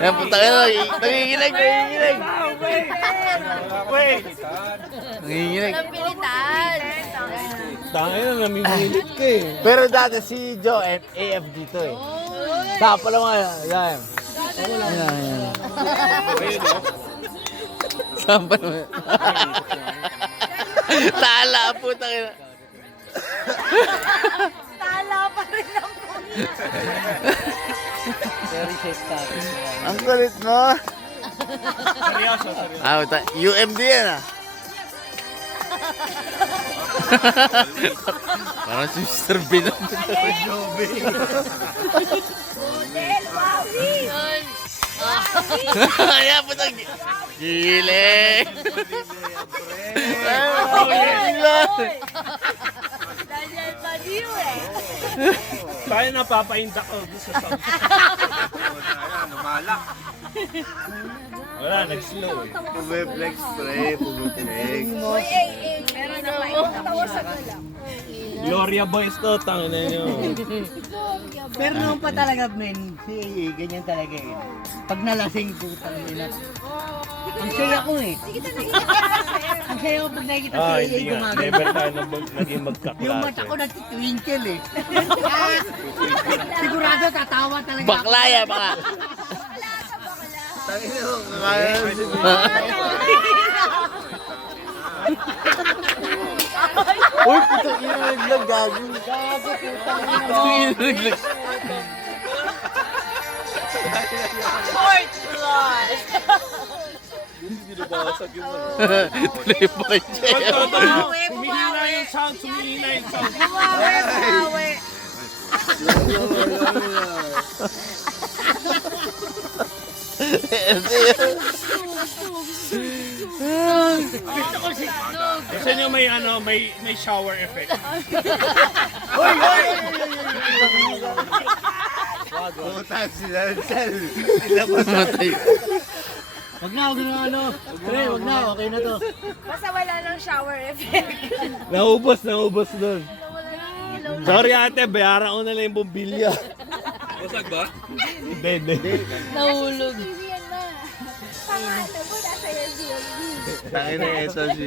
Ayan, punta ka na. Nanginginig. Wait! Nanginginig. Tangin na, namimilit ka eh. Pero dati si Joe, AF dito eh. Saka pala mga, yan. Ayan. Saan pa naman? Tala, puta ka na. Tala pa rin ang Very safe topic. Ang kulit mo. Seryoso. UMD yan ah. Parang si Mr. Binom. Model, wawi! Ayan, putang giling. Daniel Baliw eh. Tayo napapainda ko sa sound. Numalak. Wala, nag-slow eh. Pumeflex, pre. Pumeflex. Uy, meron na tawasan na lang. Gloria Boys to, tangin na nyo. Pero noon pa talaga, men, si AA, ganyan talaga eh. Pag nalasing ko, tangina. Ang saya ko eh. Ang saya ko pag nakikita si AA Hindi nga. gumagano. Never tayo naging magkaklase. Yung mata ko nagtitwinkle eh. Sigurado tatawa talaga. Bakla yan, baka. Uy, putang ina, naglag, gago. Gago, putang ina, naglag. Fourth class! Tuloy po kayo siya. Sumihina yung sound, sumihina yung sound. Bumawi! Gusto nyo may may shower effect. Puta sila, sila matay. Wag na, ano. Pre, wag na, okay na to. Basta wala lang shower effect. Naubos doon. Sorry ate, bayaran ko na lang yung bumbilya. Busag ba? Hindi. Nahulog. Pangalan mo, nasa yan si Tangin na ito si